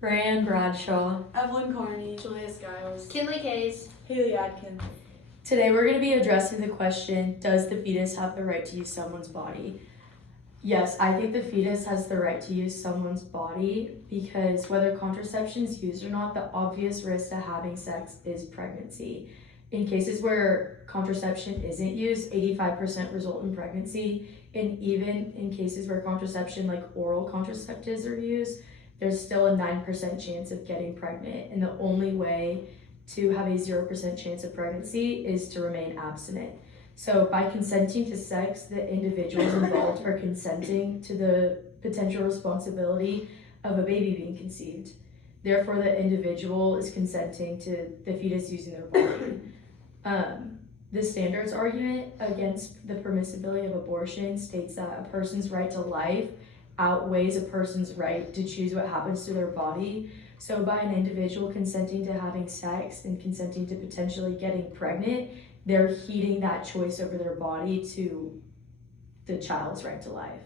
Ryan Bradshaw. Evelyn Carney. Julia Skiles. Kinley Case. Haley Adkins. Today we're going to be addressing the question, does the fetus have the right to use someone's body? Yes, I think the fetus has the right to use someone's body because whether contraception is used or not, the obvious risk to having sex is pregnancy. In cases where contraception isn't used, 85% result in pregnancy, and even in cases where contraception like oral contraceptives are used, there's still a 9% chance of getting pregnant, and the only way to have a 0% chance of pregnancy is to remain abstinent. So by consenting to sex, the individuals involved are consenting to the potential responsibility of a baby being conceived. Therefore, the individual is consenting to the fetus using their body. The standards argument against the permissibility of abortion states that a person's right to life outweighs a person's right to choose what happens to their body. So by an individual consenting to having sex and consenting to potentially getting pregnant, they're heeding that choice over their body to the child's right to life.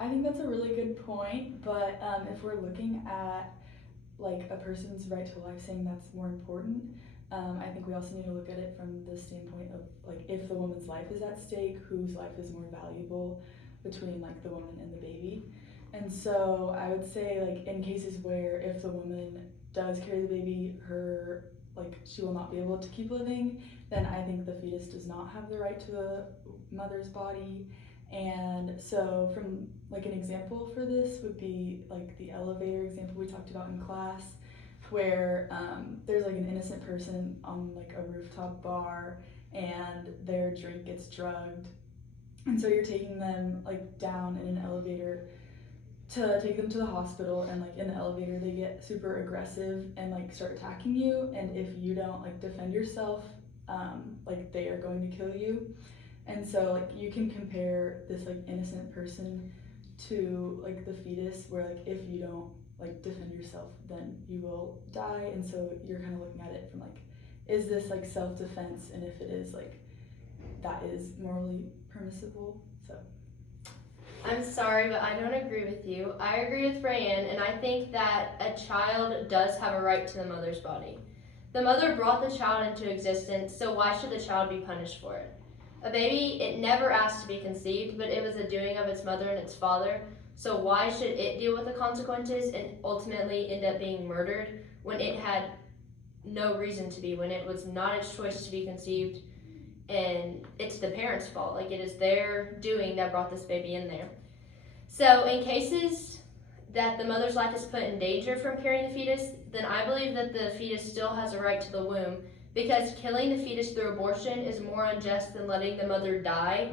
I think that's a really good point, but if we're looking at like a person's right to life, saying that's more important, I think we also need to look at it from the standpoint of like if the woman's life is at stake, whose life is more valuable between like the woman and the baby. And so I would say like in cases where if the woman does carry the baby, her she will not be able to keep living, then I think the fetus does not have the right to the mother's body. And so from like an example for this would be like the elevator example we talked about in class, where there's like an innocent person on like a rooftop bar and their drink gets drugged, and so you're taking them like down in an elevator to take them to the hospital, and like in the elevator they get super aggressive and like start attacking you, and if you don't like defend yourself, like they are going to kill you. And so like you can compare this like innocent person to like the fetus, where like if you don't like defend yourself then you will die. And so you're kind of looking at it from like, is this like self-defense, and if it is, like that is morally permissible. So I'm sorry, but I don't agree with you. I agree with Rayanne, and I think that a child does have a right to the mother's body. The mother brought the child into existence, so why should the child be punished for it? A baby, it never asked to be conceived, but it was a doing of its mother and its father, so why should it deal with the consequences and ultimately end up being murdered when it had no reason to be, when it was not its choice to be conceived? And it's the parents' fault. Like, it is their doing that brought this baby in there. So in cases that the mother's life is put in danger from carrying the fetus, then I believe that the fetus still has a right to the womb, because killing the fetus through abortion is more unjust than letting the mother die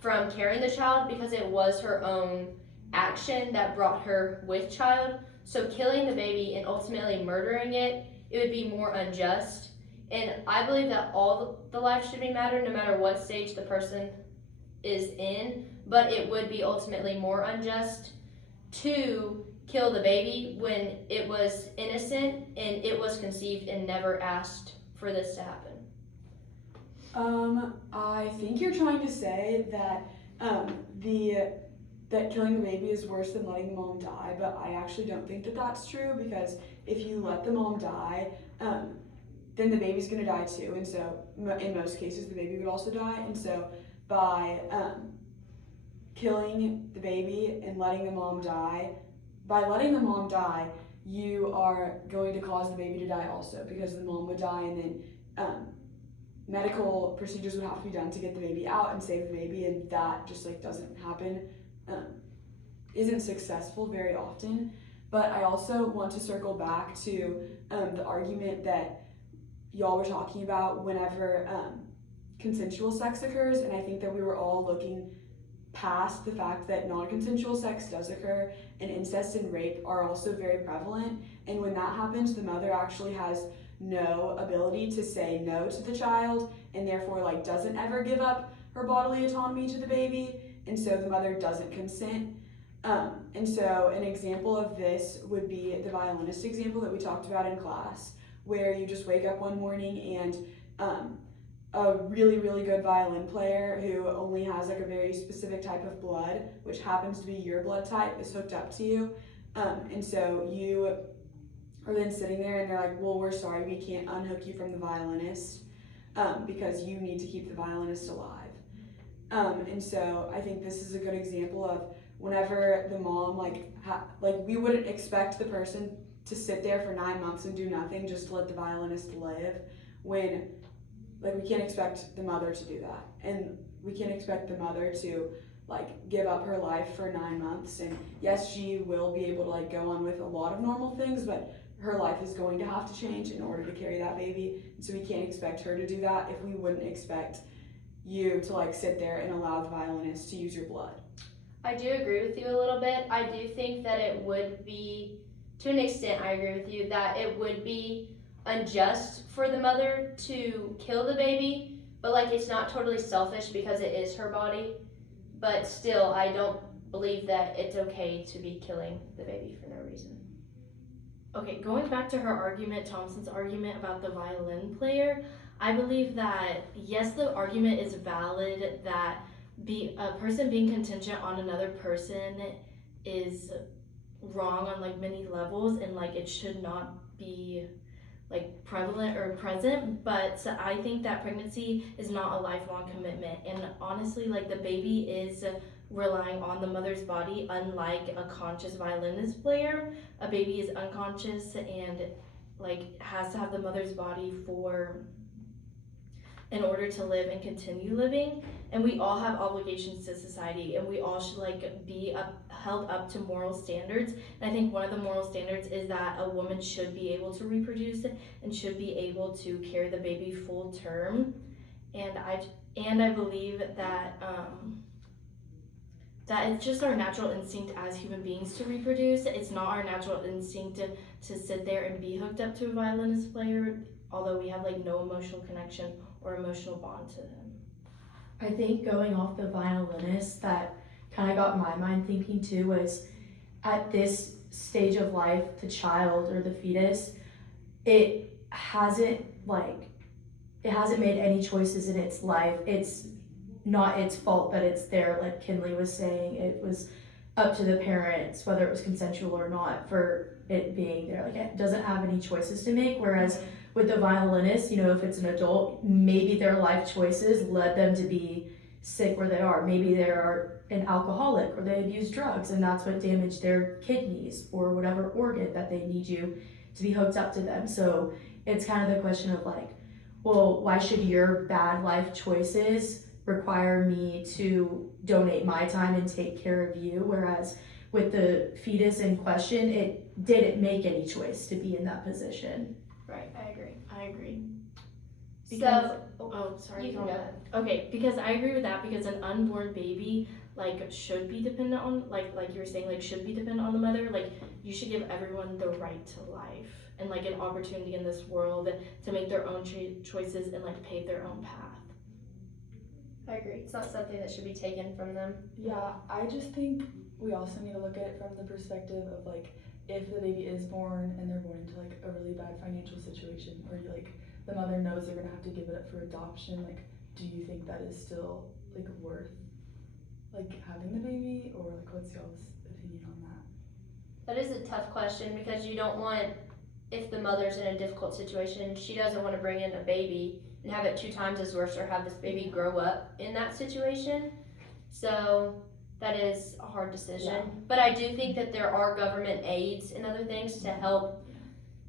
from carrying the child, because it was her own action that brought her with child. So killing the baby and ultimately murdering it, it would be more unjust. And I believe that all the life should be mattered, no matter what stage the person is in, but it would be ultimately more unjust to kill the baby when it was innocent and it was conceived and never asked for this to happen. I think you're trying to say that that killing the baby is worse than letting the mom die, but I actually don't think that that's true, because if you let the mom die, then the baby's going to die too, and so in most cases the baby would also die. And so by killing the baby and letting the mom die, you are going to cause the baby to die also, because the mom would die, and then medical procedures would have to be done to get the baby out and save the baby, and that just like doesn't happen, isn't successful very often. But I also want to circle back to the argument that y'all were talking about whenever consensual sex occurs, and I think that we were all looking past the fact that non-consensual sex does occur, and incest and rape are also very prevalent. And when that happens, the mother actually has no ability to say no to the child, and therefore like doesn't ever give up her bodily autonomy to the baby, and so the mother doesn't consent. And so an example of this would be the violinist example that we talked about in class, where you just wake up one morning and a really, really good violin player who only has like a very specific type of blood, which happens to be your blood type, is hooked up to you. And so you are then sitting there and they're like, well, we're sorry, we can't unhook you from the violinist because you need to keep the violinist alive. And so I think this is a good example of whenever the mom, we wouldn't expect the person to sit there for 9 months and do nothing just to let the violinist live when, we can't expect the mother to do that. And we can't expect the mother to, give up her life for 9 months. And yes, she will be able to, go on with a lot of normal things, but her life is going to have to change in order to carry that baby. And so we can't expect her to do that if we wouldn't expect you to sit there and allow the violinist to use your blood. I do agree with you a little bit. I do think that it would be, to an extent, I agree with you, that it would be unjust for the mother to kill the baby, but it's not totally selfish because it is her body. But still, I don't believe that it's okay to be killing the baby for no reason. Okay, going back to her argument, Thompson's argument about the violin player, I believe that, yes, the argument is valid that a person being contingent on another person is wrong on many levels, and it should not be prevalent or present, but I think that pregnancy is not a lifelong commitment, and honestly the baby is relying on the mother's body. Unlike a conscious violinist player, a baby is unconscious and has to have the mother's body in order to live and continue living. And we all have obligations to society, and we all should be held up to moral standards. And I think one of the moral standards is that a woman should be able to reproduce and should be able to carry the baby full term. And I believe that that it's just our natural instinct as human beings to reproduce. It's not our natural instinct to sit there and be hooked up to a violinist player, although we have no emotional connection or emotional bond to them. I think going off the violinist, that kind of got my mind thinking too, was at this stage of life, the child or the fetus, it hasn't made any choices in its life. It's not its fault that it's there. Like Kinley was saying, it was up to the parents, whether it was consensual or not, for it being there. It doesn't have any choices to make, whereas with the violinist, if it's an adult, maybe their life choices led them to be sick where they are. Maybe they're an alcoholic or they abuse drugs, and that's what damaged their kidneys or whatever organ that they need you to be hooked up to them. So it's kind of the question of well, why should your bad life choices require me to donate my time and take care of you? Whereas with the fetus in question, it didn't make any choice to be in that position. Right, I agree. Because, You can go ahead. Okay, because I agree with that, because an unborn baby should be dependent on like you were saying, should be dependent on the mother. You should give everyone the right to life and an opportunity in this world to make their own choices and pave their own path. I agree. It's not something that should be taken from them. Yeah, I just think we also need to look at it from the perspective of if the baby is born and they're born into a really bad financial situation, or the mother knows they're gonna have to give it up for adoption, do you think that is still worth having the baby, or what's y'all's opinion on that? That is a tough question, because you don't want, if the mother's in a difficult situation, she doesn't want to bring in a baby and have it 2 times as worse, or have this baby grow up in that situation. So that is a hard decision. Yeah. But I do think that there are government aids and other things to help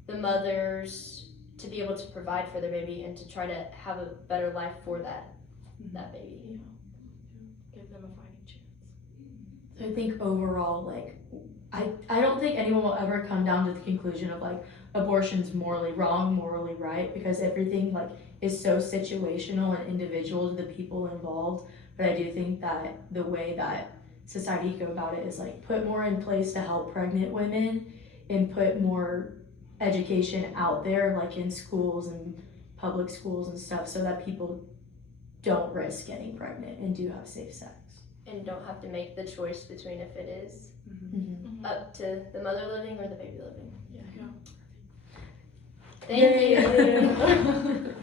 the mothers to be able to provide for their baby and to try to have a better life for that baby. Yeah. Give them a fighting chance. So I think overall, I don't think anyone will ever come down to the conclusion of abortion's morally wrong, morally right, because everything is so situational and individual to the people involved. But I do think that the way that society go about it is put more in place to help pregnant women and put more education out there, in schools and public schools and stuff, so that people don't risk getting pregnant and do have safe sex. And don't have to make the choice between if it is Mm-hmm. up to the mother living or the baby living. Yeah. Thank you.